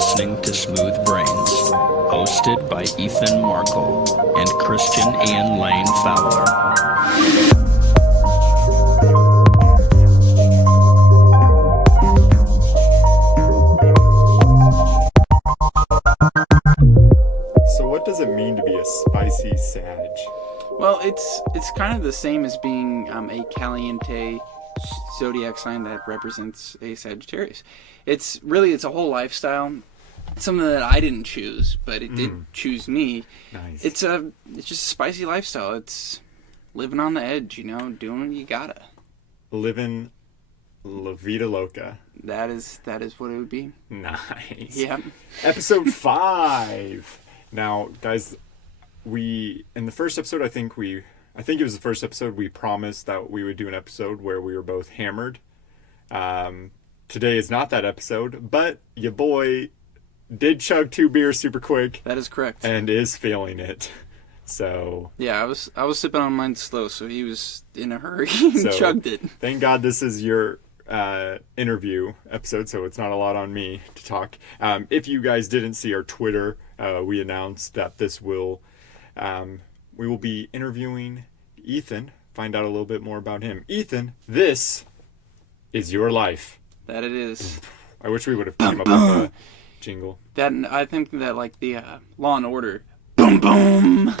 listening to Smooth Brains, hosted by Ethan Markle and Christian Ian Lane Fowler. So what does it mean to be a spicy Sag? Well, it's kind of the same as being a Caliente zodiac sign that represents a Sagittarius. It's a whole lifestyle. It's something that I didn't choose, but it did choose me. Nice. It's just a spicy lifestyle. It's living on the edge, doing what you gotta. Living La Vida Loca. That is what it would be. Nice. Yeah. Episode 5. Now, guys, in the first episode, I think it was the first episode, we promised that we would do an episode where we were both hammered. Today is not that episode, but your boy did chug 2 beers super quick. That is correct. And is feeling it. So yeah, I was sipping on mine slow, so he was in a hurry and chugged it. Thank God this is your interview episode, so it's not a lot on me to talk. If you guys didn't see our Twitter, we announced that we will be interviewing Ethan, find out a little bit more about him. Ethan, this is your life. That it is. I wish we would have came up with a jingle. I think that like the Law and Order, boom boom,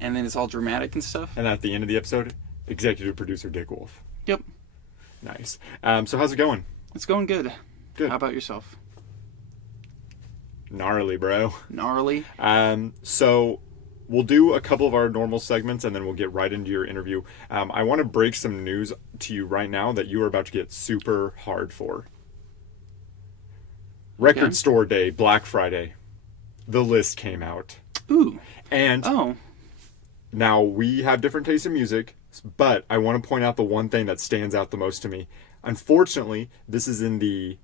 and then it's all dramatic and stuff. And at the end of the episode, executive producer Dick Wolf. Yep. Nice. So how's it going? It's going good. Good. How about yourself? Gnarly, bro. Gnarly. So we'll do a couple of our normal segments and then we'll get right into your interview. I want to break some news to you right now that you are about to get super hard for. Record Store Day, Black Friday. The list came out. Ooh. And now we have different tastes in music, but I want to point out the one thing that stands out the most to me. Unfortunately, this is in the...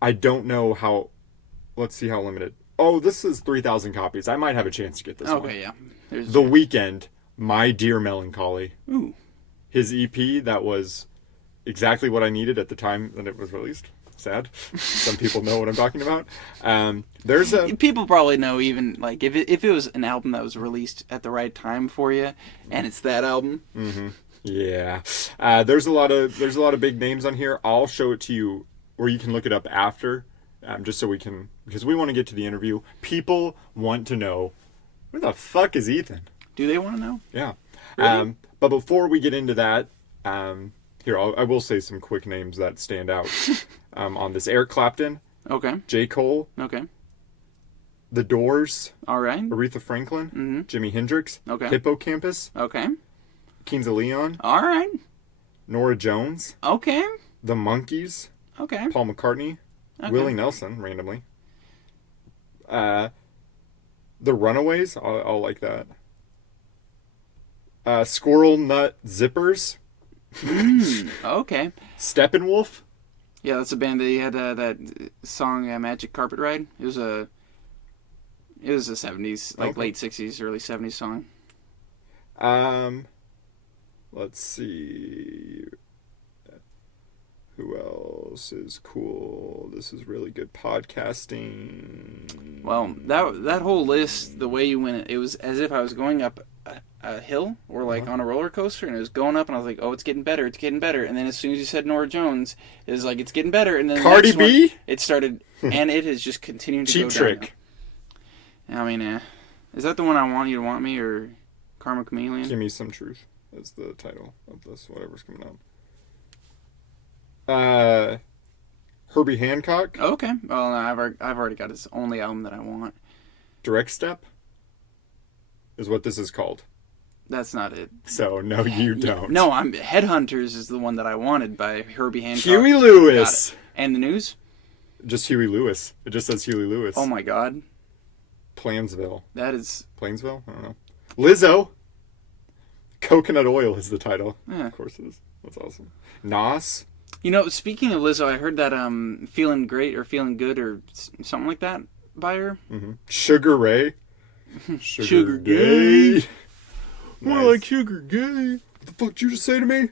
I don't know how... Let's see how limited. Oh, this is 3,000 copies. I might have a chance to get this one. Okay, yeah. The Weeknd, My Dear Melancholy. Ooh. His EP, that was exactly what I needed at the time that it was released. Sad. Some people know what I'm talking about. People probably know, even like if it was an album that was released at the right time for you, and it's that album. Mm-hmm. Yeah. There's a lot of big names on here. I'll show it to you, or you can look it up after. Just so we can, because we want to get to the interview. People want to know, where the fuck is Ethan? Do they want to know? Yeah. Really? But before we get into that, here, I will say some quick names that stand out on this. Eric Clapton. Okay. J. Cole. Okay. The Doors. All right. Aretha Franklin. Mm-hmm. Jimi Hendrix. Okay. Hippocampus. Okay. Kings of Leon. All right. Nora Jones. Okay. The Monkees. Okay. Paul McCartney. Okay. Willie Nelson, randomly. The Runaways, I'll like that. Squirrel Nut Zippers. Okay. Steppenwolf. Yeah, that's a band that had that song Magic Carpet Ride. It was a 70s, late 60s, early 70s song. Let's see. Who else is cool? This is really good podcasting. Well, that whole list, the way you went, it was as if I was going up a hill or on a roller coaster, and it was going up, and I was like, "Oh, it's getting better, it's getting better." And then as soon as you said Nora Jones, it was like, "It's getting better." And then the Cardi next B, one, it started, and it has just continued to Cheap go Trick. down. I mean, is that the one I Want You to Want Me or Karma Chameleon? Give Me Some Truth is the title of this, whatever's coming out. Herbie Hancock. Okay. Well, no, I've already got his only album that I want. Direct Step is what this is called. That's not it. So no, you don't. No, Headhunters is the one that I wanted by Herbie Hancock. Huey Lewis. And the news? Just Huey Lewis. It just says Huey Lewis. Oh my God. Plansville. That is Plainsville. I don't know. Lizzo. Coconut Oil is the title. Yeah. Of course it is. That's awesome. Nas. Speaking of Lizzo, I heard that Feeling Great or Feeling Good or something like that by her. Mm-hmm. Sugar Ray. Sugar Gay. More like Sugar Gay. What the fuck did you just say to me?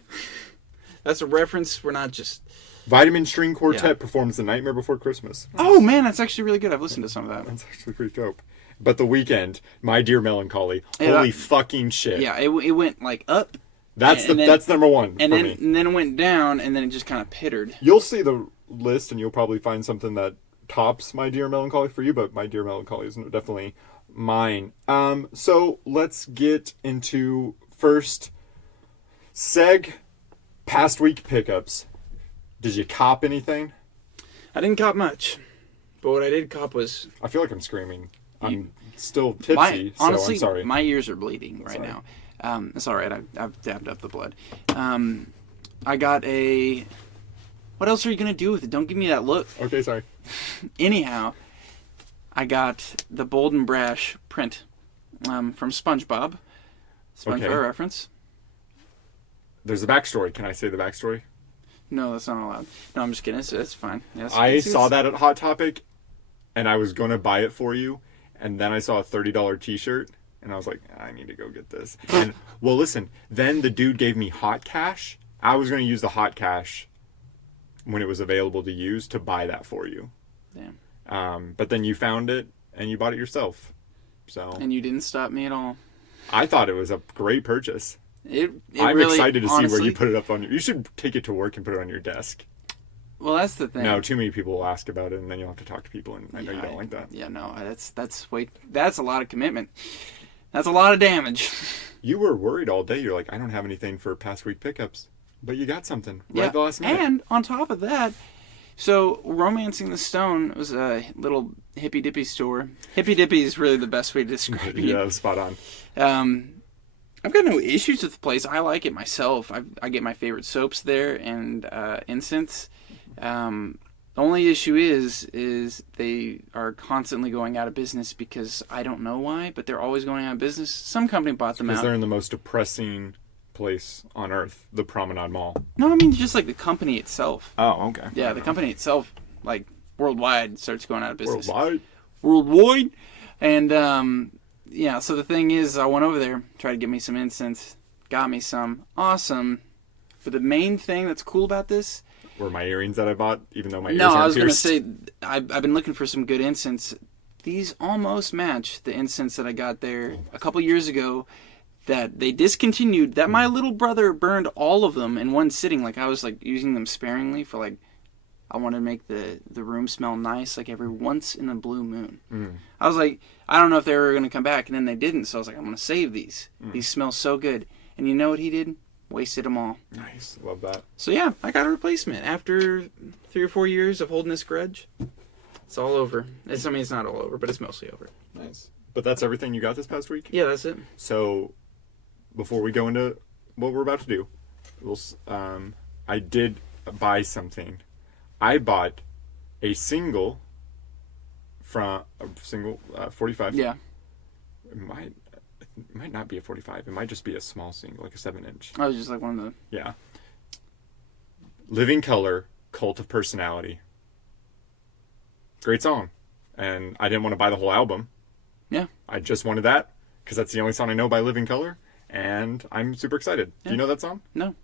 That's a reference. We're not just Vitamin String Quartet Yeah. performs The Nightmare Before Christmas. Oh man, that's actually really good. I've listened to some of that. That's actually pretty dope. But The Weeknd, My Dear Melancholy. Yeah, Holy that- fucking shit. Yeah, it went like up, That's and then- that's number one and for then me. and then it went down, and then it just kind of pittered. You'll see the list and you'll probably find something that tops My Dear Melancholy for you, but My Dear Melancholy is definitely mine. So let's get into first past week pickups. Did you cop anything? I didn't cop much, but what I did cop was I feel like I'm screaming. I'm still tipsy, honestly, so I'm sorry. my ears are bleeding right Sorry. now. It's all right. I've dabbed up the blood. I got a. What else are you gonna do with it? Don't give me that look. Okay, sorry. Anyhow, I got the Bold and Brash print from SpongeBob. SpongeBob Okay. reference. There's a backstory. Can I say the backstory? No, that's not allowed. No, I'm just kidding. It's fine. Yes, I saw that at Hot Topic, and I was going to buy it for you, and then I saw a $30 t-shirt, and I was like, I need to go get this. And, well, listen, then the dude gave me hot cash. I was going to use the hot cash when it was available to use to buy that for you. Damn. But then you found it, and you bought it yourself. So And you didn't stop me at all. I thought it was a great purchase. I'm really, excited to see honestly, where you put it up on your... You should take it to work and put it on your desk. Well, that's the thing. No, too many people will ask about it, and then you'll have to talk to people, and I know you don't like that. Yeah, no, that's a lot of commitment. That's a lot of damage. You were worried all day. You're like, I don't have anything for past week pickups. But you got something right at the last minute. And on top of that, so Romancing the Stone was a little hippy dippy store. Hippy dippy is really the best way to describe it. Yeah, spot on. I've got no issues with the place. I like it myself. I get my favorite soaps there and incense. The only issue is they are constantly going out of business because I don't know why, but they're always going out of business. Some company bought them Because out. they're in the most depressing place on earth, the Promenade Mall. No, I mean just like the company itself. Oh, okay. Yeah, the company itself, like worldwide, starts going out of business. Worldwide? And yeah, so the thing is, I went over there, tried to get me some incense, got me some. Awesome. But the main thing that's cool about this... Were my earrings that I bought, even though my ears No, aren't I was going to pierced? say, I've been looking for some good incense. These almost match the incense that I got there a couple years ago that they discontinued, that my little brother burned all of them in one sitting. Like, I was, like, using them sparingly for, like, I wanted to make the room smell nice, like, every once in a blue moon. I was like, I don't know if they were going to come back, and then they didn't, so I was like, I'm going to save these. These smell so good. And you know what he did? Wasted them all. Nice. Love that. So yeah, I got a replacement. After 3 or 4 years of holding this grudge, it's all over. It's not all over, but it's mostly over. Nice. But that's everything you got this past week? Yeah, that's it. So, before we go into what we're about to do, I did buy something. I bought a single 45. Yeah. It might not be a 45. It might just be a small single, like a 7-inch. I was just like one of the... Yeah. Living Color, Cult of Personality. Great song. And I didn't want to buy the whole album. Yeah. I just wanted that because that's the only song I know by Living Color. And I'm super excited. Yeah. Do you know that song? No.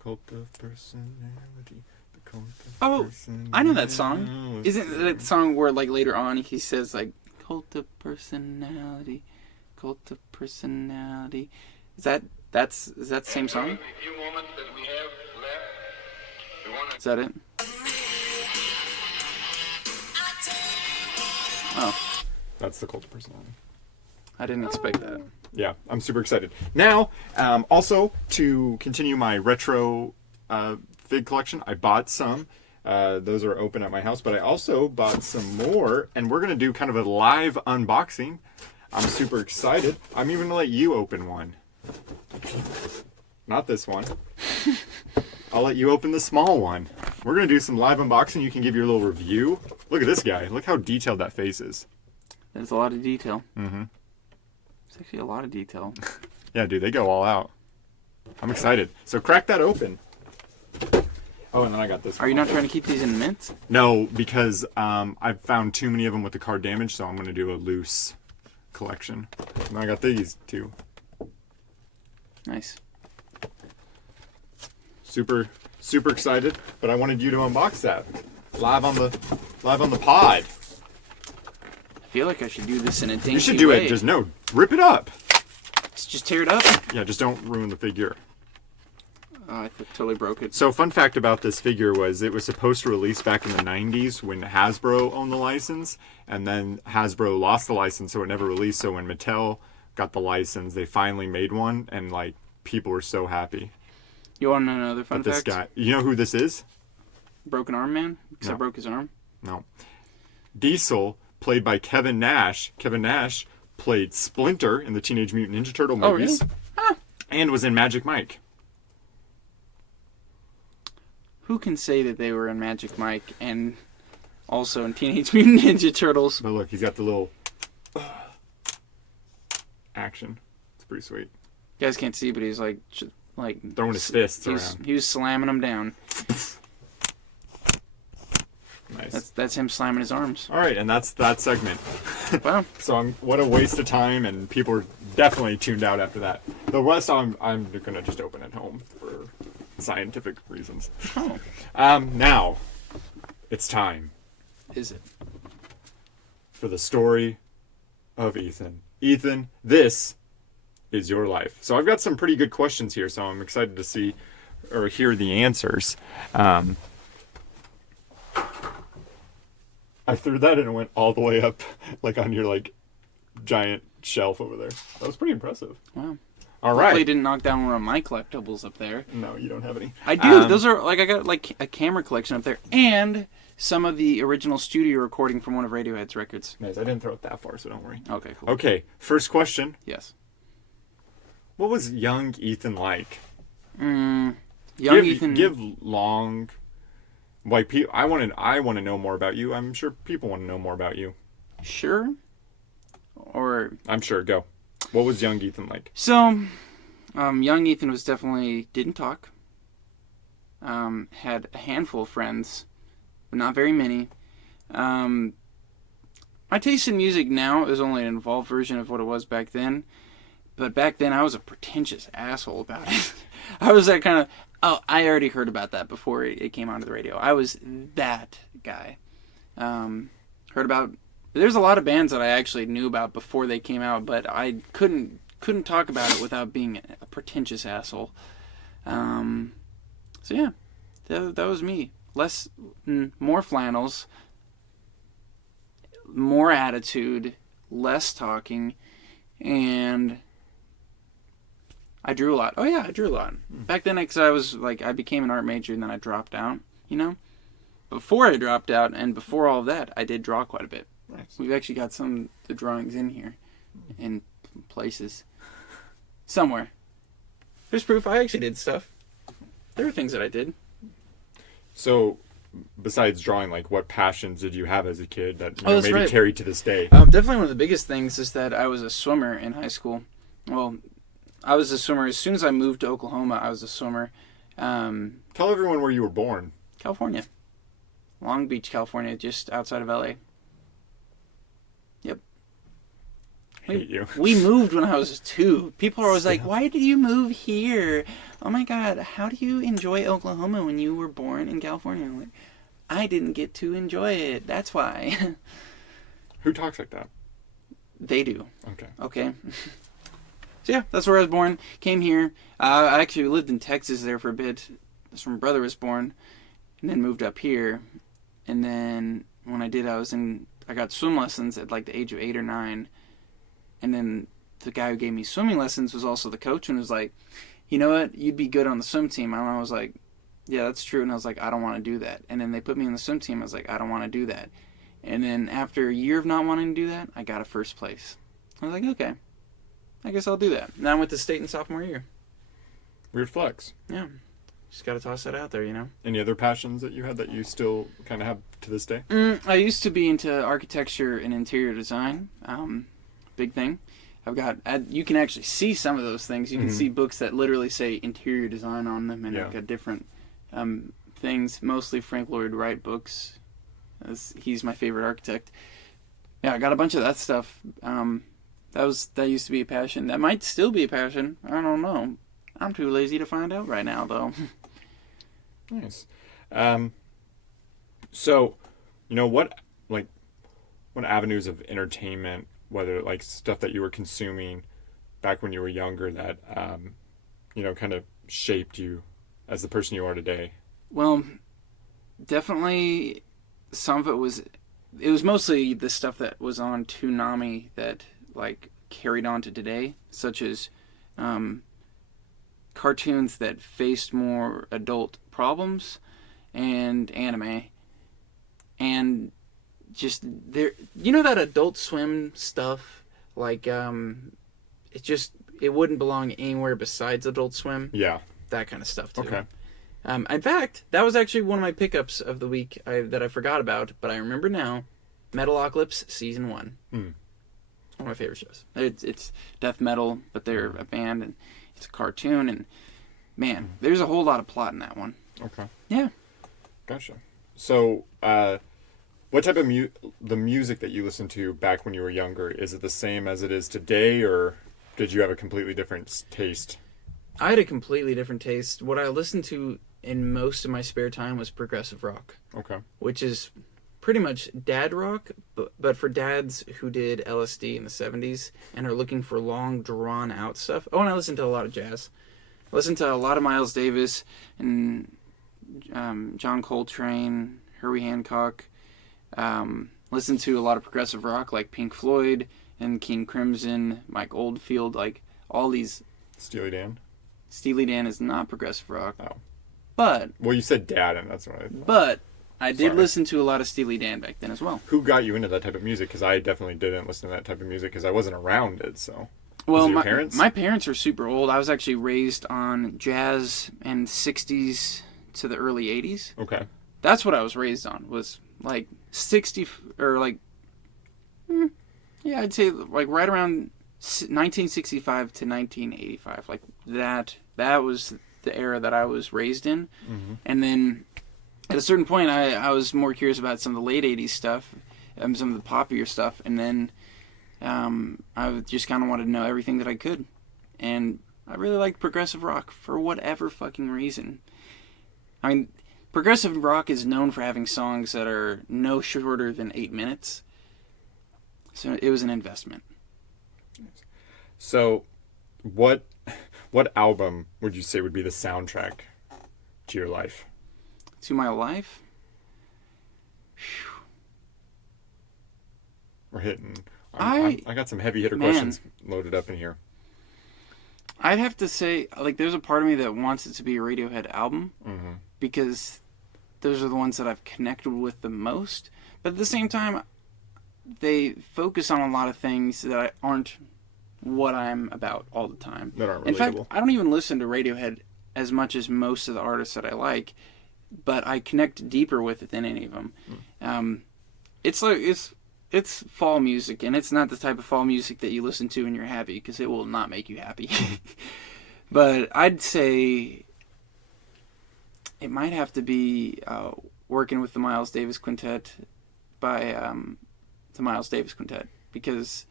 Cult of Personality. The Cult of Oh, Personality. I know that song. Isn't that the song where, like, later on he says, like, Cult of Personality, Cult of Personality. Is that the same song? Is that it? Oh, That's the Cult of Personality. I didn't expect that. Yeah, I'm super excited. Now, also, to continue my retro fig collection, I bought some. Those are open at my house, but I also bought some more, and we're going to do kind of a live unboxing. I'm super excited. I'm even going to let you open one. Not this one. I'll let you open the small one. We're going to do some live unboxing. You can give your little review. Look at this guy. Look how detailed that face is. There's a lot of detail. Mm-hmm. It's actually a lot of detail. Yeah, dude, they go all out. I'm excited. So crack that open. Oh, and then I got this one. Are you not trying to keep these in mint? No, because I've found too many of them with the card damage, so I'm going to do a loose collection. And I got these too. Nice. super excited. But I wanted you to unbox that live on the pod. I feel like I should do this in a dainty way. You should do it. Just rip it up. Just tear it up. Yeah, just don't ruin the figure. Oh, I totally broke it. So, fun fact about this figure was it was supposed to release back in the 90s when Hasbro owned the license, and then Hasbro lost the license, so it never released. So when Mattel got the license, they finally made one, and like people were so happy. You want to know another fun fact? This guy, you know who this is? Broken Arm Man? Because I No. broke his arm? No. Diesel, played by Kevin Nash. Kevin Nash played Splinter in the Teenage Mutant Ninja Turtle movies. Oh, really? And was in Magic Mike. Who can say that they were in Magic Mike and also in Teenage Mutant Ninja Turtles? But look, he's got the little action. It's pretty sweet. You guys can't see, but he's like Throwing his fists around. He was slamming them down. Nice. That's him slamming his arms. All right, and that's that segment. Wow. So what a waste of time, and people are definitely tuned out after that. The rest I'm gonna just open at home for scientific reasons. Oh. Now it's time Is it? for the story of Ethan. Ethan, this is your life. So I've got some pretty good questions here, so I'm excited to see or hear the answers. I threw that and it went all the way up, like on your like giant shelf over there. That was pretty impressive. Wow. All Hopefully right. didn't knock down one of my collectibles up there. No, you don't have any. I do. Those are like I got like a camera collection up there and some of the original studio recording from one of Radiohead's records. Nice. I didn't throw it that far, so don't worry. Okay, cool. Okay. First question. Yes. What was young Ethan like? Young Ethan. Give long. Like I want to know more about you. I'm sure people want to know more about you. Sure. Or I'm sure. Go. What was young Ethan like? so, young Ethan was definitely didn't talk. Had a handful of friends, but not very many. My taste in music now is only an evolved version of what it was back then. But back then, I was a pretentious asshole about it. I was that kind of... Oh, I already heard about that before it came onto the radio. I was that guy. Heard about... There's a lot of bands that I actually knew about before they came out, but I couldn't talk about it without being a pretentious asshole. So yeah, that was me. More flannels, more attitude, less talking, and I drew a lot. Oh yeah, I drew a lot. Back then, because I became an art major and then I dropped out, you know? Before I dropped out and before all of that, I did draw quite a bit. Nice. We've actually got some of the drawings in here, in places. Somewhere. There's proof I actually did stuff. There are things that I did. So, besides drawing, like, what passions did you have as a kid that that's maybe right. carried to this day? Definitely one of the biggest things is that I was a swimmer in high school. Well, I was a swimmer. As soon as I moved to Oklahoma, I was a swimmer. Tell everyone where you were born. California. Long Beach, California, just outside of LA. Yep. I hate you. We moved when I was 2. People are always like, why did you move here? Oh my God, how do you enjoy Oklahoma when you were born in California? I'm like, I didn't get to enjoy it. That's why. Who talks like that? They do. Okay. So yeah, that's where I was born. Came here. I actually lived in Texas there for a bit. That's where my brother was born. And then moved up here. And then when I did, I got swim lessons at like the age of 8 or 9. And then the guy who gave me swimming lessons was also the coach and was like, you know what, you'd be good on the swim team. And I was like, yeah, that's true. And I was like, I don't want to do that. And then they put me on the swim team. I was like, I don't want to do that. And then after a year of not wanting to do that, I got a first place. I was like, okay, I guess I'll do that. Now I went to state in sophomore year. Weird flex. Yeah. Just got to toss that out there, you know? Any other passions that you had that you still kind of have to this day? I used to be into architecture and interior design. Big thing. You can actually see some of those things. You can see books that literally say interior design on them and got different things. Mostly Frank Lloyd Wright books, as he's my favorite architect. Yeah, I got a bunch of that stuff. That used to be a passion. That might still be a passion. I don't know. I'm too lazy to find out right now, though. Nice. So, what avenues of entertainment, whether like stuff that you were consuming back when you were younger, that kind of shaped you as the person you are today? Well, definitely some of it was mostly the stuff that was on Toonami that like carried on to today, such as cartoons that faced more adult problems and anime. And just there, that Adult Swim stuff, like it wouldn't belong anywhere besides Adult Swim. Yeah. That kind of stuff too. Okay. In fact, that was actually one of my pickups of the week that I forgot about, but I remember now. Metalocalypse Season 1. One of my favorite shows. It's death metal, but they're a band, and it's a cartoon, and man, there's a whole lot of plot in that one. Okay. Yeah. Gotcha. So, what type of the music that you listened to back when you were younger, is it the same as it is today, or did you have a completely different taste? I had a completely different taste. What I listened to in most of my spare time was progressive rock. Okay. Which is pretty much dad rock, but for dads who did LSD in the 70s and are looking for long, drawn-out stuff. Oh, and I listened to a lot of jazz. I listened to a lot of Miles Davis and John Coltrane, Herbie Hancock. Listened to a lot of progressive rock like Pink Floyd and King Crimson, Mike Oldfield, like all these. Steely Dan? Steely Dan is not progressive rock. Oh. But... Well, you said dad, and that's what I thought. But I did listen to a lot of Steely Dan back then as well. Who got you into that type of music? Because I definitely didn't listen to that type of music because I wasn't around it, so... Well, was it your parents? My parents are super old. I was actually raised on jazz and 60s to the early 80s. Okay. That's what I was raised on, was like 60, or like... yeah, I'd say like right around 1965 to 1985. Like that was the era that I was raised in. Mm-hmm. And then at a certain point, I was more curious about some of the late 80s stuff, some of the poppier stuff, and then I just kind of wanted to know everything that I could. And I really liked progressive rock for whatever fucking reason. I mean, progressive rock is known for having songs that are no shorter than 8 minutes. So it was an investment. So, what album would you say would be the soundtrack to your life? To my life? Whew. We're hitting. I got some heavy hitter questions loaded up in here. I'd have to say, like, there's a part of me that wants it to be a Radiohead album, because those are the ones that I've connected with the most. But at the same time, they focus on a lot of things that aren't what I'm about all the time. That aren't relatable. In fact, I don't even listen to Radiohead as much as most of the artists that I like, but I connect deeper with it than any of them. It's like it's fall music, and it's not the type of fall music that you listen to when you're happy, because it will not make you happy. But I'd say it might have to be Working with the Miles Davis Quintet by the Miles Davis Quintet, because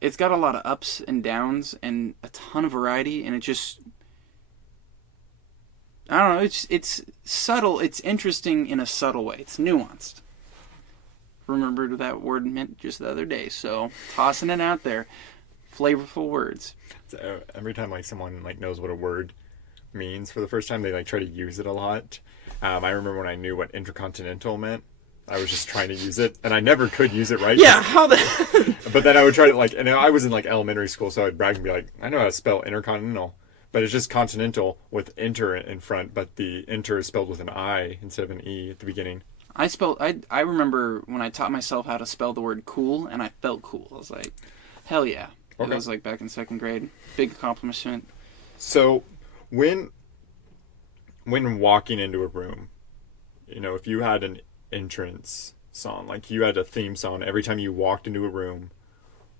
it's got a lot of ups and downs and a ton of variety, and it just, I don't know, it's subtle, it's interesting in a subtle way, it's nuanced. Remembered what that word meant just the other day, so tossing it out there. Flavorful words. So every time like someone like knows what a word means for the first time, they like try to use it a lot. I remember when I knew what intercontinental meant, I was just trying to use it, and I never could use it right. Yeah, how the... But then I would try to and I was in like elementary school, so I'd brag and be like, I know how to spell intercontinental, but it's just continental with inter in front, but the inter is spelled with an I instead of an E at the beginning. I remember when I taught myself how to spell the word cool, and I felt cool. I was like, hell yeah. Okay. It was like back in 2nd grade. Big accomplishment. So when walking into a room, if you had an entrance song, like you had a theme song every time you walked into a room,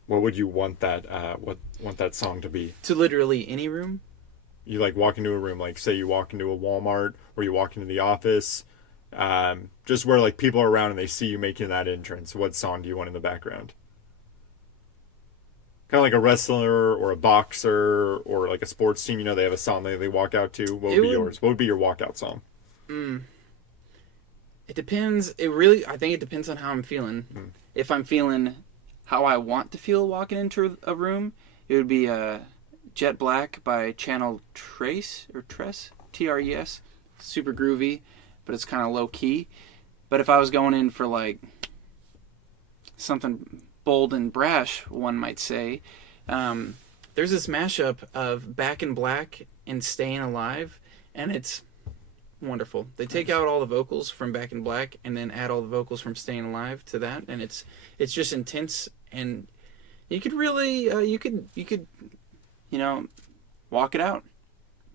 what would you want that song to be? To literally any room? You like walk into a room, like say you walk into a Walmart or you walk into the office, just where like people are around and they see you making that entrance. What song do you want in the background? Kind of like a wrestler or a boxer or like a sports team, they have a song they walk out to. What would be yours? What would be your walkout song? It depends. I think it depends on how I'm feeling. If I'm feeling how I want to feel walking into a room, it would be Jet Black by Channel Tres, Tres. Super groovy, but it's kind of low key. But if I was going in for like something bold and brash, one might say, there's this mashup of Back in Black and Staying Alive, and it's wonderful. They take out all the vocals from Back in Black and then add all the vocals from Staying Alive to that, and it's just intense, and you could really you could walk it out,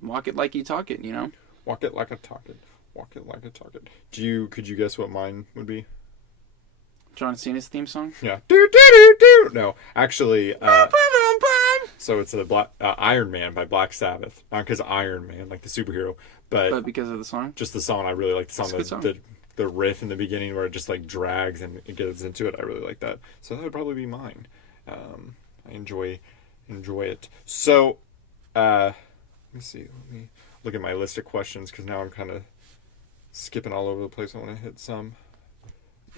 walk it like you talk it, Walk it like a talk it. Walk it like a talk it. Could you guess what mine would be? John Cena's theme song. Yeah. Do do do do. No, actually. So it's a Iron Man by Black Sabbath. Not because Iron Man, like the superhero, but because of the song. Just the song. I really like the song. It's a good song. The riff in the beginning where it just like drags and it gets into it. I really like that. So that would probably be mine. I enjoy it. So, let me see. Let me look at my list of questions because now I'm kind of skipping all over the place. I want to hit some,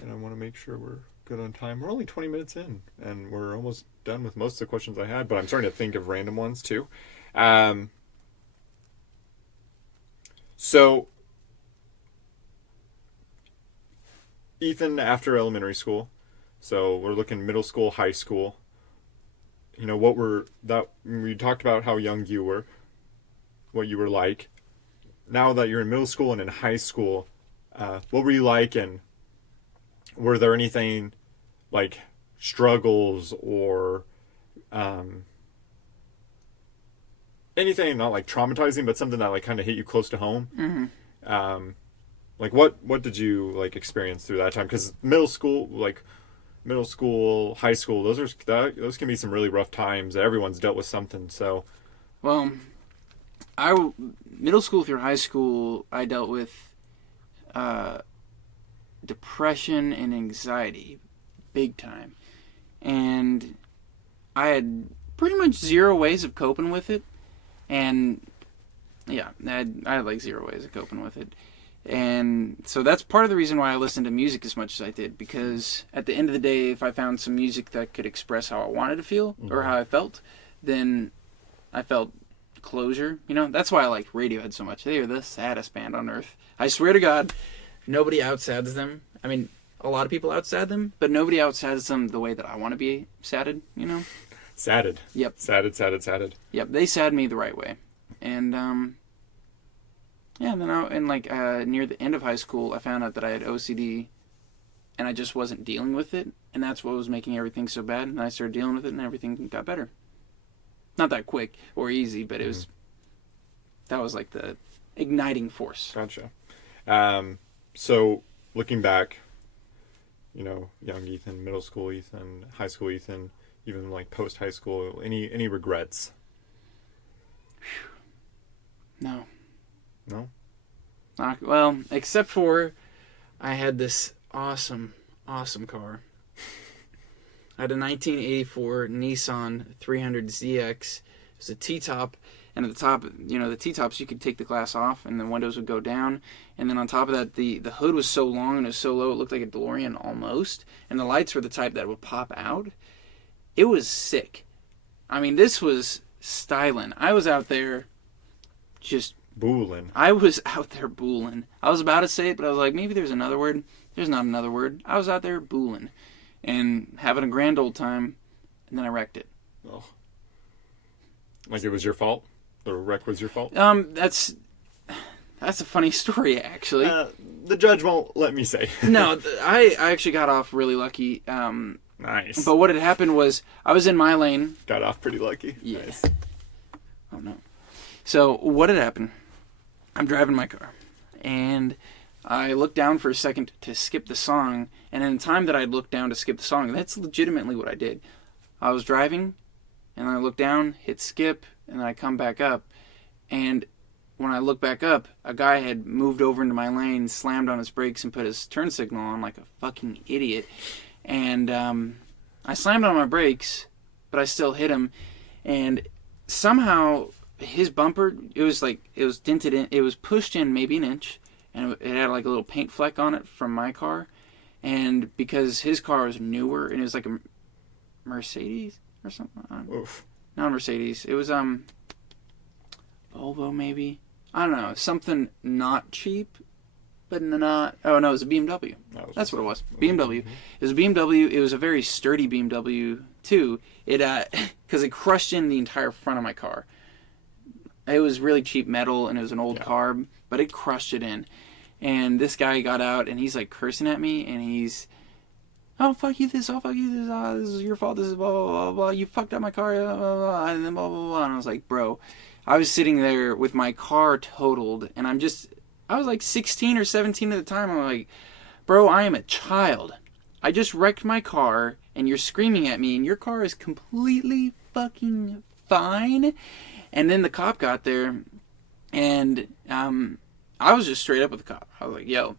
and I want to make sure we're good on time. We're only 20 minutes in, and we're almost done with most of the questions I had, but I'm starting to think of random ones too. So, Ethan, after elementary school, so we're looking middle school, high school. We talked about how young you were, what you were like. Now that you're in middle school and in high school, what were you like, and were there anything like struggles or anything not like traumatizing, but something that like kind of hit you close to home? Mm-hmm. Like what did you like experience through that time? Because middle school, high school, those can be some really rough times. Everyone's dealt with something. So, well, middle school through high school, I dealt with depression and anxiety, big time, and I had pretty much zero ways of coping with it, and yeah, I had like zero ways of coping with it. And so that's part of the reason why I listened to music as much as I did, because at the end of the day, if I found some music that could express how I wanted to feel or how I felt, then I felt closure. That's why I like Radiohead so much. They are the saddest band on earth. I swear to God, nobody outsads them. I mean, a lot of people outsad them, but nobody outsads them the way that I want to be sadded, Sadded. Yep. Sadded. Yep, they sad me the right way. And, yeah, and then near the end of high school, I found out that I had OCD, and I just wasn't dealing with it, and that's what was making everything so bad. And I started dealing with it, and everything got better. Not that quick or easy, but it was. That was like the igniting force. Gotcha. So looking back, young Ethan, middle school Ethan, high school Ethan, even like post high school, any regrets? No. No? Well, except for I had this awesome car. I had a 1984 Nissan 300ZX. It was a T-top, and at the top, the T-tops, you could take the glass off, and the windows would go down. And then on top of that, the hood was so long and it was so low, it looked like a DeLorean almost. And the lights were the type that would pop out. It was sick. I mean, this was styling. I was out there just... Boolin'. I was out there booling. I was about to say it, but I was like, maybe there's another word. There's not another word. I was out there booling and having a grand old time, and then I wrecked it. Oh. Like it was your fault? The wreck was your fault? That's a funny story, actually. The judge won't let me say. No, I actually got off really lucky. Nice. But what had happened was I was in my lane. Got off pretty lucky. Yeah. Nice. Oh, no. So what had happened? I'm driving my car, and I looked down for a second to skip the song, and in the time that I looked down to skip the song, that's legitimately what I did. I was driving, and I looked down, hit skip, and then I come back up, and when I looked back up, a guy had moved over into my lane, slammed on his brakes, and put his turn signal on like a fucking idiot, and I slammed on my brakes, but I still hit him, and somehow... his bumper, it was dented in, it was pushed in maybe an inch, and it had like a little paint fleck on it from my car. And because his car was newer, and it was like a Mercedes or something. Oof. Not Mercedes. It was Volvo maybe. I don't know. Something not cheap, but not. Oh no, it was a BMW. That's what it was. BMW. It was a BMW. It was a very sturdy BMW too. It because it crushed in the entire front of my car. It was really cheap metal, and it was an old car, but it crushed it in. And this guy got out, and he's like cursing at me, and he's, "Oh fuck you this! Oh fuck you this! This is your fault! This is blah blah blah blah! You fucked up my car! Blah blah blah!" And then blah blah blah. And I was like, "Bro," I was sitting there with my car totaled, and I was like 16 or 17 at the time. I'm like, "Bro, I am a child. I just wrecked my car, and you're screaming at me, and your car is completely fucking fine." And then the cop got there, and I was just straight up with the cop. I was like, "Yo,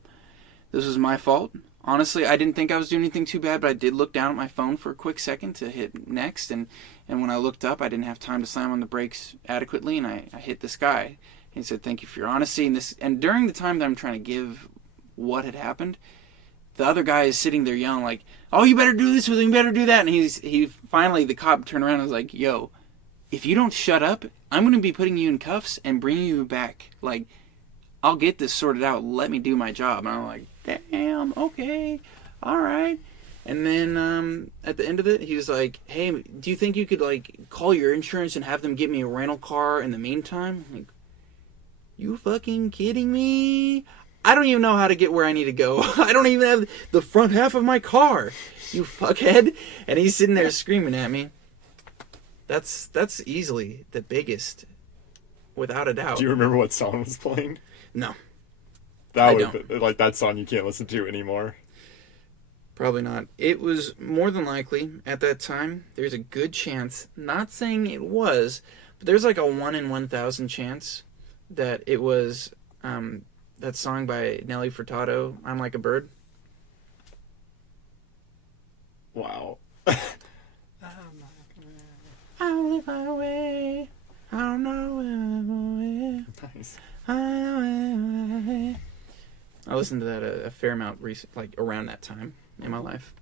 this was my fault. Honestly, I didn't think I was doing anything too bad, but I did look down at my phone for a quick second to hit next, and when I looked up, I didn't have time to slam on the brakes adequately, and I hit this guy." He said, "Thank you for your honesty." And during the time that I'm trying to give what had happened, the other guy is sitting there yelling like, "Oh, you better do this with him, you better do that." And he finally, the cop turned around and was like, "Yo, if you don't shut up, I'm going to be putting you in cuffs and bringing you back. Like, I'll get this sorted out. Let me do my job." And I'm like, "Damn, okay, all right." And then at the end of it, he was like, "Hey, do you think you could like call your insurance and have them get me a rental car in the meantime?" I'm like, "You fucking kidding me? I don't even know how to get where I need to go. I don't even have the front half of my car. You fuckhead." And he's sitting there screaming at me. That's easily the biggest, without a doubt. Do you remember what song was playing? No. Like that song you can't listen to anymore. Probably not. It was more than likely, at that time, there's a good chance, not saying it was, but there's like a 1 in 1,000 chance that it was that song by Nelly Furtado, "I'm Like a Bird." Wow. I'll live my way. I don't know where. Nice. I listened to that a fair amount like around that time in my life.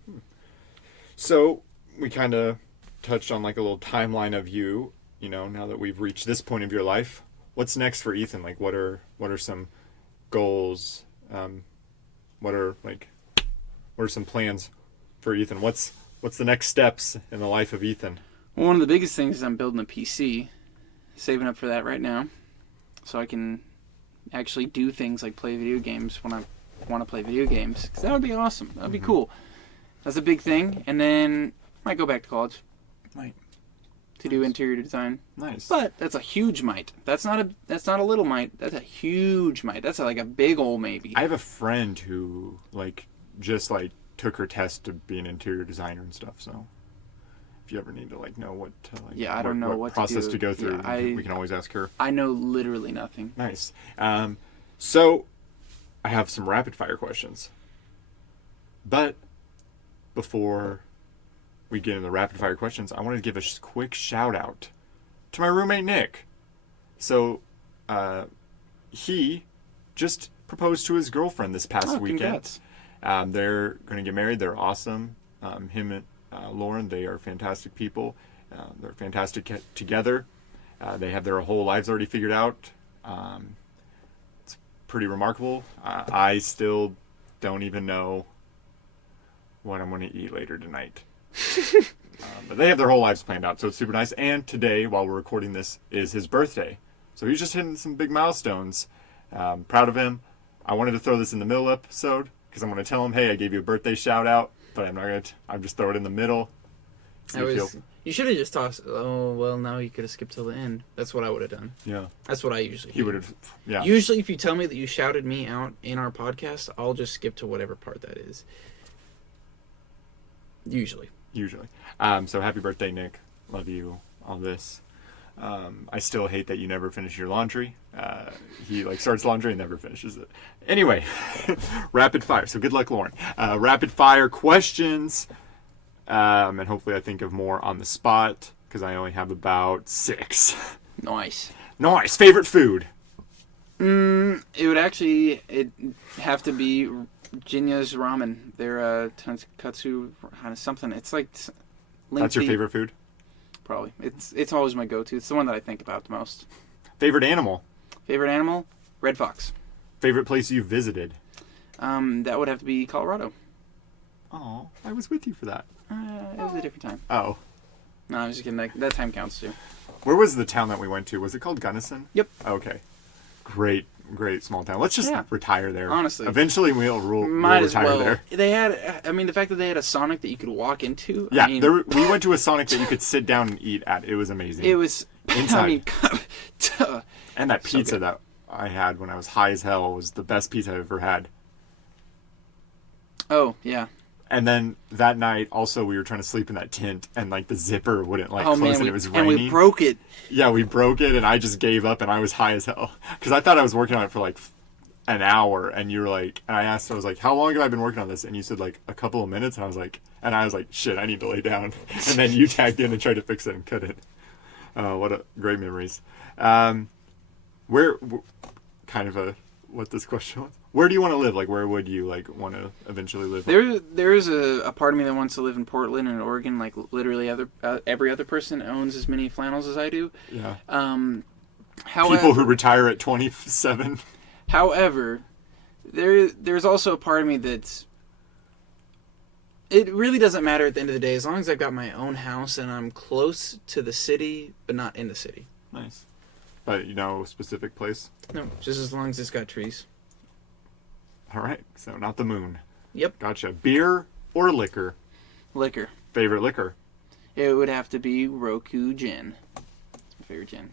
So we kind of touched on like a little timeline of you. Now that we've reached this point of your life, what's next for Ethan? Like, what are some goals? What are some plans for Ethan? What's the next steps in the life of Ethan? Well, one of the biggest things is I'm building a PC, saving up for that right now, so I can actually do things like play video games when I want to play video games. 'Cause that would be awesome. That would be cool. That's a big thing. And then might go back to college. Might. To do interior design. Nice. But that's a huge might. That's not a little might. That's a huge might. That's like a big old maybe. I have a friend who just took her test to be an interior designer and stuff. So if you ever need to know what I don't know what process to to go through, Yeah, we can always ask her. I know literally nothing. Nice. So I have some rapid fire questions. But before we get into the rapid fire questions, I wanted to give a quick shout out to my roommate Nick. So he just proposed to his girlfriend this past weekend. Congrats. They're going to get married. They're awesome. Him and Lauren, they are fantastic people. They're fantastic together. They have their whole lives already figured out. It's pretty remarkable. I still don't even know what I'm going to eat later tonight. But they have their whole lives planned out, so it's super nice. And today, while we're recording this, is his birthday. So he's just hitting some big milestones. Proud of him. I wanted to throw this in the middle episode because I'm going to tell him, hey, I gave you a birthday shout out, but I'm not going to. I'm just throw it in the middle. You should have just tossed. Oh well, no, you could have skipped till the end. That's what I would have done. Yeah, that's what I usually do. He would have. Yeah. Usually, if you tell me that you shouted me out in our podcast, I'll just skip to whatever part that is. Usually. So happy birthday, Nick. Love you. All this. I still hate that you never finish your laundry. He starts laundry and never finishes it. Anyway, rapid fire. So good luck, Lauren. Rapid fire questions. And hopefully I think of more on the spot because I only have about 6. Nice. Favorite food? It would actually have to be Jinya's ramen. Their tonkatsu something. It's like That's your lengthy- favorite food? Probably. It's always my go-to. It's the one that I think about the most. Favorite animal? Favorite animal? Red fox. Favorite place you visited? That would have to be Colorado. Oh, I was with you for that. It was a different time. Oh. No, I was just kidding. That time counts too. Where was the town that we went to? Was it called Gunnison? Yep. Okay. Great small town. Let's just retire there. Honestly. Eventually we'll Might as retire well. there. They had, the fact that they had a Sonic that you could walk into. Yeah, I mean, we went to a Sonic that you could sit down and eat at. It was amazing. it was, Inside. duh. And that So pizza good. that I had when I was high as hell was the best pizza I've ever had. Oh, yeah. And then that night, also, we were trying to sleep in that tent, and like the zipper wouldn't Oh, close, man. and it was raining. And we broke it. Yeah, we broke it, and I just gave up, and I was high as hell because I thought I was working on it for like an hour, and you were like, and I was like, how long have I been working on this? And you said like a couple of minutes, and I was like, shit, I need to lay down. And then you tagged in and tried to fix it and couldn't. What a great memories. What this question was? Where do you want to live? Like, where would you like want to eventually live? There is a part of me that wants to live in Portland and Oregon. Like literally, every other person owns as many flannels as I do. Yeah. However, People who retire at 27. However, there's also a part of me that's. It really doesn't matter at the end of the day as long as I've got my own house and I'm close to the city, but not in the city. Nice. But specific place. No, just as long as it's got trees. All right. So not the moon. Yep. Gotcha. Beer or liquor? Liquor. Favorite liquor? It would have to be Roku Gin. It's my favorite gin.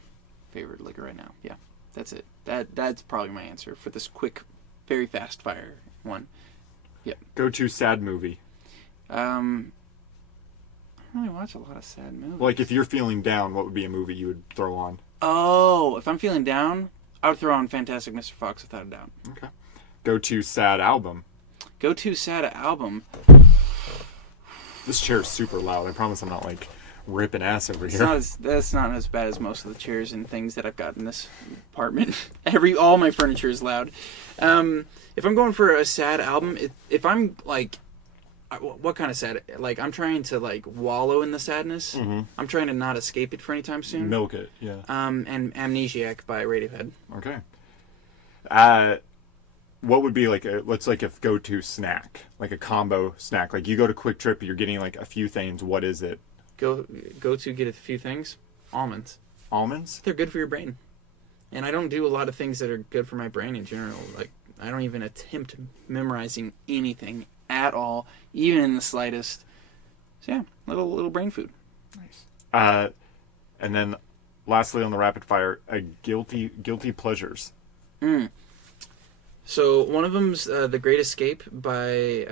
Favorite liquor right now. Yeah, that's it. That's probably my answer for this quick, very fast fire one. Yep. Go to sad movie. I don't really watch a lot of sad movies. Like if you're feeling down, what would be a movie you would throw on? Oh, if I'm feeling down, I would throw on Fantastic Mr. Fox without a doubt. Okay. Go to sad album. Go to sad album. This chair is super loud. I promise I'm not like ripping ass over here. That's not as bad as most of the chairs and things that I've got in this apartment. All my furniture is loud. If I'm going for a sad album, if I'm like, what kind of sad? Like I'm trying to like wallow in the sadness. Mm-hmm. I'm trying to not escape it for any time soon. Milk it, yeah. And Amnesiac by Radiohead. Okay. What would be like let's like a go-to snack, like a combo snack? Like you go to Quick Trip, you're getting like a few things. What is it? Go to get a few things. Almonds. Almonds? They're good for your brain. And I don't do a lot of things that are good for my brain in general. Like I don't even attempt memorizing anything at all, even in the slightest. So yeah, little brain food. Nice. And then lastly on the rapid fire, guilty pleasures. So one of them's The Great Escape by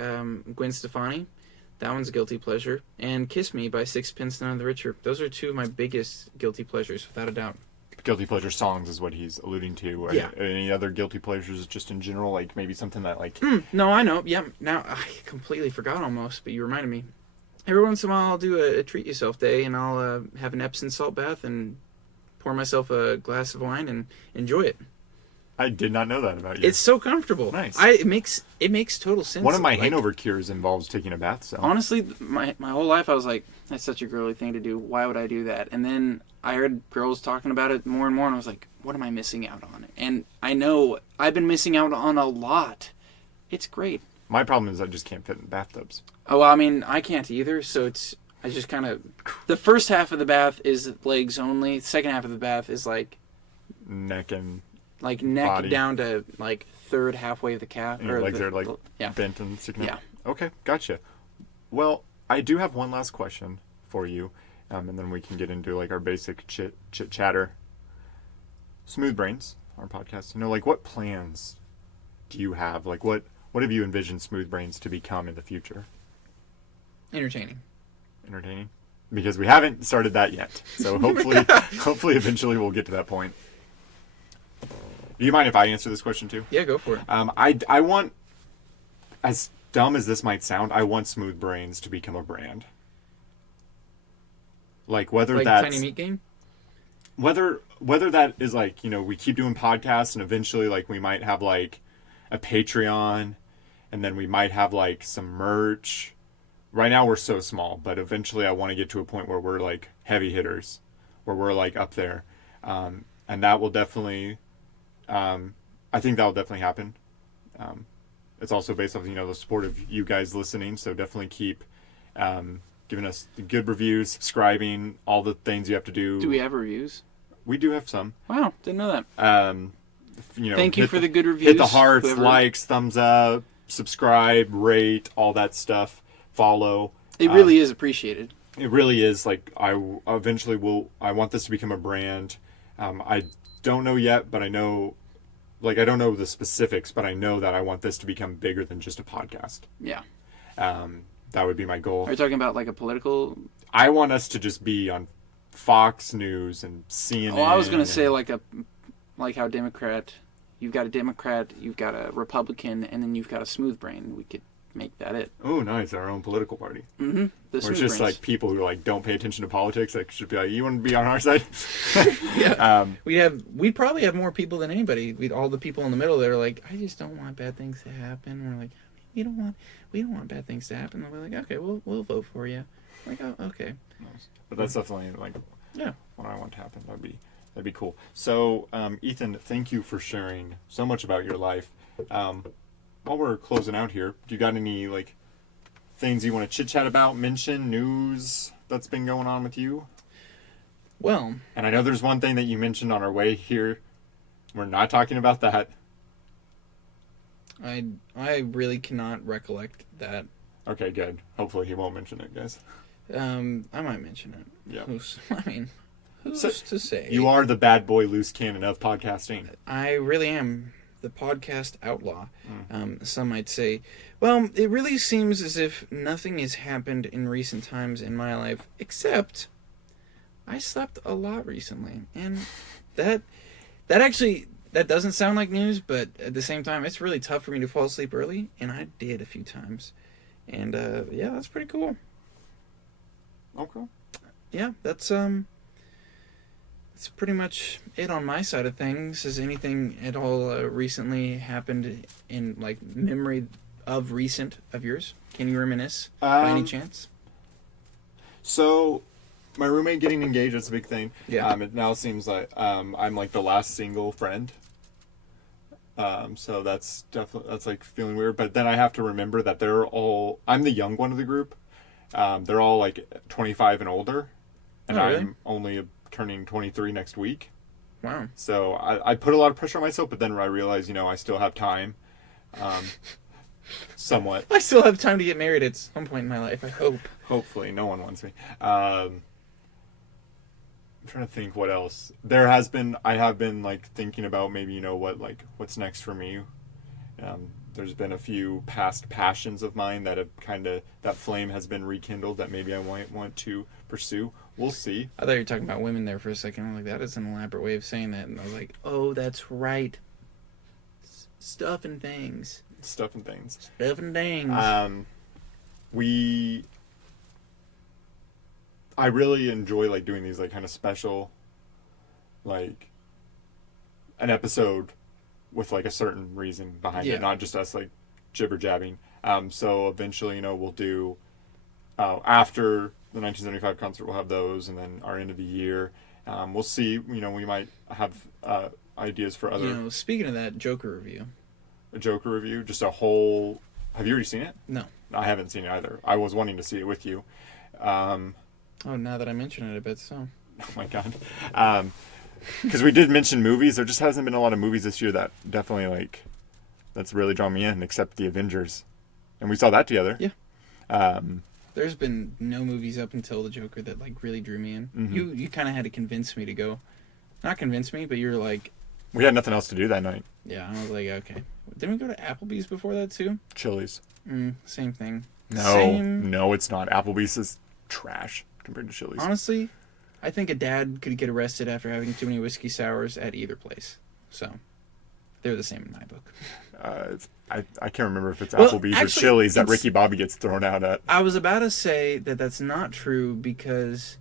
Gwen Stefani. That one's a guilty pleasure. And Kiss Me by Sixpence None the Richer. Those are two of my biggest guilty pleasures, without a doubt. Guilty pleasure songs is what he's alluding to. Yeah. Any other guilty pleasures just in general, like maybe something that like... No, I know. Yeah, now I completely forgot almost, but you reminded me. Every once in a while I'll do a treat yourself day, and I'll have an Epsom salt bath and pour myself a glass of wine and enjoy it. I did not know that about you. It's so comfortable. Nice. It makes total sense. One of my Like, hangover cures involves taking a bath, so... Honestly, my whole life I was like, that's such a girly thing to do. Why would I do that? And then I heard girls talking about it more and more, and I was like, what am I missing out on? And I know I've been missing out on a lot. It's great. My problem is I just can't fit in bathtubs. Oh, well, I mean, I can't either, so I just kind of... The first half of the bath is legs only. The second half of the bath is like Neck and... like neck body. down to like third halfway of the calf. And your legs are like yeah. bent and sticking Yeah. out. Okay, gotcha. Well, I do have one last question for you, and then we can get into like our basic chit chatter. Smooth Brains, our podcast. Like what plans do you have? Like what have you envisioned Smooth Brains to become in the future? Entertaining. Entertaining? Because we haven't started that yet. So hopefully eventually we'll get to that point. Do you mind if I answer this question too? Yeah, go for it. I want, as dumb as this might sound, I want Smooth Brains to become a brand. Like whether Like that's Tiny Meat Game? whether that is like, we keep doing podcasts and eventually like we might have like a Patreon, and then we might have like some merch. Right now we're so small, but eventually I want to get to a point where we're like heavy hitters, where we're like up there. And that will definitely, I think that will definitely happen. It's also based off, the support of you guys listening. So definitely keep giving us the good reviews, subscribing, all the things you have to do. Do we have reviews? We do have some. Wow, didn't know that. Thank you for the good reviews. Hit the hearts, whoever. likes, thumbs up, subscribe, rate, all that stuff. Follow. It really is appreciated. It really is. Like, I want this to become a brand. I don't know yet, but I know, like, I don't know the specifics, but I know that I want this to become bigger than just a podcast. Yeah. That would be my goal. Are you talking about like a political? I want us to just be on Fox News and CNN. Oh, I was going to say like how Democrat, you've got a Democrat, you've got a Republican, and then you've got a smooth brain. We could make that it. Oh, nice. Our own political party. Mm-hmm. Where it's just like people who like don't pay attention to politics. Like, should be like, you want to be on our side? Yeah. We'd probably have more people than anybody. All the people in the middle that are like, I just don't want bad things to happen. We're like, we don't want bad things to happen. And we're like, okay, we'll vote for you. Like, oh, okay. Nice. But that's definitely like what I want to happen. That'd be cool. So, Ethan, thank you for sharing so much about your life. While we're closing out here, do you got any like things you want to chit chat about, mention, news that's been going on with you? Well, and I know there's one thing that you mentioned on our way here. We're not talking about that. I really cannot recollect that. Okay, good. Hopefully he won't mention it, guys. I might mention it. Yeah. Who's to say? You are the bad boy loose cannon of podcasting. I really am the podcast outlaw. Some might say. Well, it really seems as if nothing has happened in recent times in my life, except I slept a lot recently. And that doesn't sound like news, but at the same time, it's really tough for me to fall asleep early, and I did a few times. And yeah, that's pretty cool. Okay. Yeah, that's pretty much it on my side of things. Has anything at all recently happened in like memory of recent of yours? Can you reminisce by any chance? So, my roommate getting engaged, that's a big thing. Yeah. It now seems like I'm like the last single friend. So that's like feeling weird. But then I have to remember that I'm the young one of the group. They're all like 25 and older. And really? I'm only turning 23 next week. Wow. So I put a lot of pressure on myself, but then I realized, I still have time. Somewhat. I still have time to get married at some point in my life, I hope. Hopefully. No one wants me. I'm trying to think what else. I have been like thinking about maybe, what's next for me. There's been a few past passions of mine that that flame has been rekindled that maybe I might want to pursue. We'll see. I thought you were talking about women there for a second. I'm like, that is an elaborate way of saying that. And I was like, oh, that's right. Stuff and things. I really enjoy like doing these like kind of special, like an episode with like a certain reason behind it, not just us like jibber jabbing. So eventually, we'll do after the 1975 concert, we'll have those, and then our end of the year. We'll see. We might have ideas for other. Speaking of that, Joker review. A Joker review, just a whole. Have you already seen it? No. I haven't seen it either. I was wanting to see it with you. Oh, now that I mention it, I bet so. Oh my god. Because we did mention movies. There just hasn't been a lot of movies this year that definitely that's really drawn me in, except The Avengers, and we saw that together. Yeah. There's been no movies up until The Joker that really drew me in. Mm-hmm. You kind of had to convince me to go. Not convince me, but you're like. We had nothing else to do that night. Yeah, I was like, okay. Didn't we go to Applebee's before that too? Chili's. Same thing. No, it's not. Applebee's is trash compared to Chili's. Honestly, I think a dad could get arrested after having too many whiskey sours at either place. So, they're the same in my book. I can't remember if it's Applebee's or Chili's that Ricky Bobby gets thrown out at. I was about to say that that's not true because,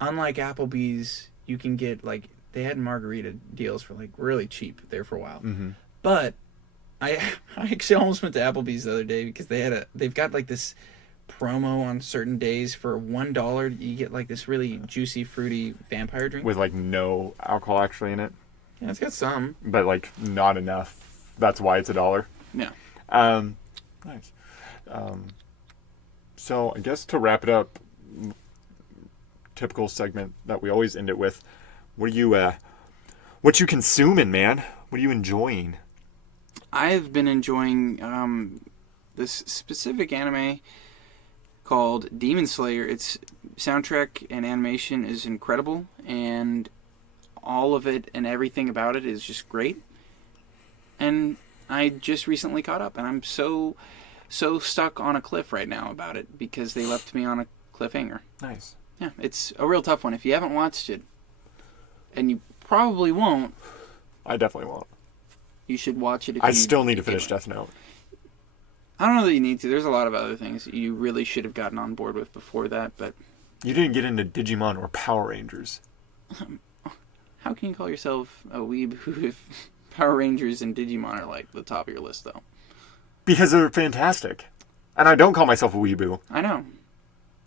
unlike Applebee's, you can get like they had margarita deals for like really cheap there for a while. Mm-hmm. But I actually almost went to Applebee's the other day because they've got like this promo on certain days for $1 you get like this really juicy fruity vampire drink With like no alcohol actually in it, yeah, it's got some. but like not enough. That's why it's $1. Yeah. Nice. So I guess to wrap it up, typical segment that we always end it with. What you consuming, man? What are you enjoying? I've been enjoying this specific anime called Demon Slayer. Its soundtrack and animation is incredible, and all of it and everything about it is just great. And I just recently caught up, and I'm so stuck on a cliff right now about it because they left me on a cliffhanger. Nice. Yeah, it's a real tough one. If you haven't watched it, and you probably won't, I definitely won't. you should watch it. If I you still need to get finish it. Death Note. I don't know that you need to. There's a lot of other things you really should have gotten on board with before that, but You didn't get into Digimon or Power Rangers. how can you call yourself a weeb if Power Rangers and Digimon are like the top of your list, though? Because they're fantastic. And I don't call myself a weeboo. I know.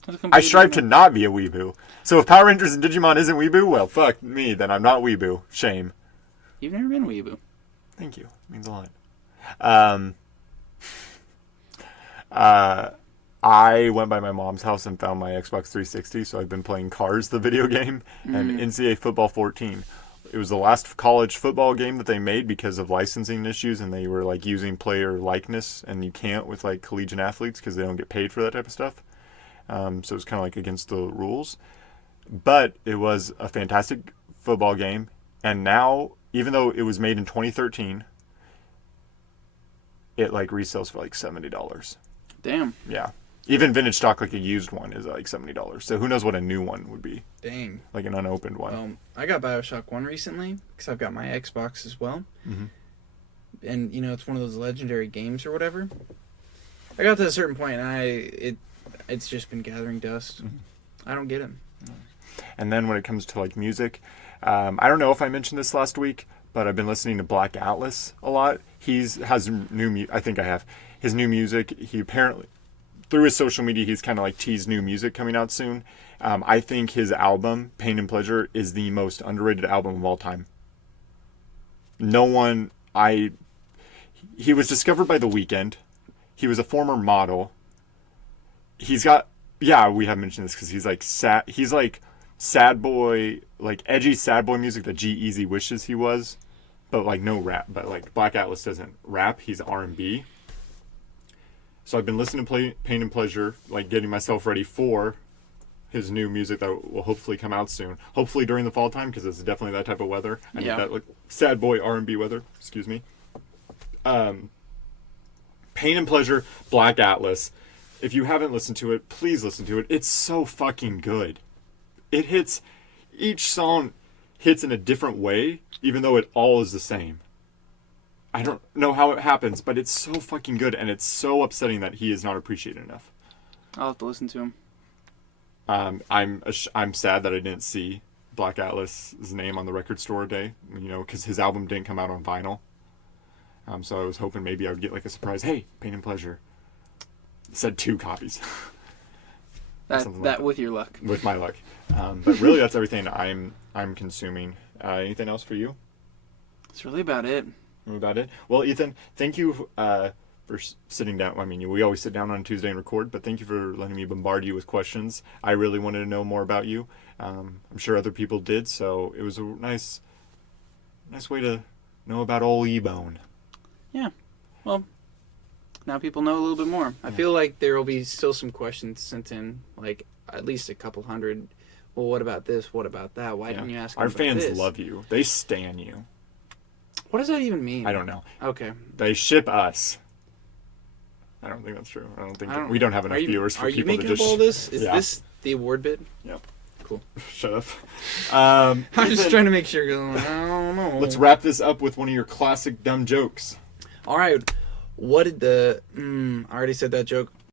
That's a I completely strive to different- not be a weeboo. So if Power Rangers and Digimon isn't weeboo, well, fuck me, then I'm not weeboo. Shame. You've never been a weeboo. Thank you. It means a lot. I went by my mom's house and found my Xbox 360, so I've been playing Cars, the video game, and NCAA Football 14. It was the last college football game that they made because of licensing issues, and they were like using player likeness, and you can't with like collegiate athletes because they don't get paid for that type of stuff. So it's kind of like against the rules. But it was a fantastic football game, and now, even though it was made in 2013, it like resells for like $70. Damn. Yeah. Even vintage stock, like a used one, is like $70. So who knows what a new one would be? Dang. Like an unopened one. I got BioShock 1 recently because I've got my Xbox as well. Mhm. And, you know, it's one of those legendary games or whatever. I got to a certain point and it's just been gathering dust. I don't get it. And then when it comes to like music, I don't know if I mentioned this last week, but I've been listening to Black Atlas a lot. Has new I think I have. His new music, he apparently, through his social media, he's kind of like teased new music coming out soon. I think his album, Pain and Pleasure, is the most underrated album of all time. He was discovered by The Weeknd. He was a former model. He's got, we have mentioned this because he's like sad boy, like edgy sad boy music that G-Eazy wishes he was, but like no rap. But like Black Atlas doesn't rap, he's R&B. So I've been listening to Pain and Pleasure, like getting myself ready for his new music that will hopefully come out soon. Hopefully during the fall time, because it's definitely that type of weather. I need that like sad boy R&B weather. Excuse me. Pain and Pleasure, Black Atlas. If you haven't listened to it, please listen to it. It's so fucking good. Each song hits in a different way, even though it all is the same. I don't know how it happens, but it's so fucking good, and it's so upsetting that he is not appreciated enough. I'll have to listen to him. I'm sad that I didn't see Black Atlas's name on the record store day, because his album didn't come out on vinyl. So I was hoping maybe I would get like a surprise. Hey, Pain and Pleasure. It said 2 copies. That with your luck. With my luck. But really, that's everything I'm consuming. Anything else for you? That's really about it. About it. Well, Ethan, thank you for sitting down. I mean, we always sit down on Tuesday and record, but thank you for letting me bombard you with questions. I really wanted to know more about you. I'm sure other people did, so it was a nice way to know about old E-Bone. Yeah. Well, now people know a little bit more. I feel like there will be still some questions sent in, like at least a couple hundred. Well, what about this? What about that? Why didn't you ask me Our about fans this? love you. They stan you. What does that even mean? I don't know. Okay. They ship us. I don't think that's true. We don't have enough viewers for people to just... Are you making up all this? Is Yeah. this the award bid? Yep. Cool. Shut up. I'm just Ethan, trying to make sure. I don't know. Let's wrap this up with one of your classic dumb jokes. All right. What did I already said that joke.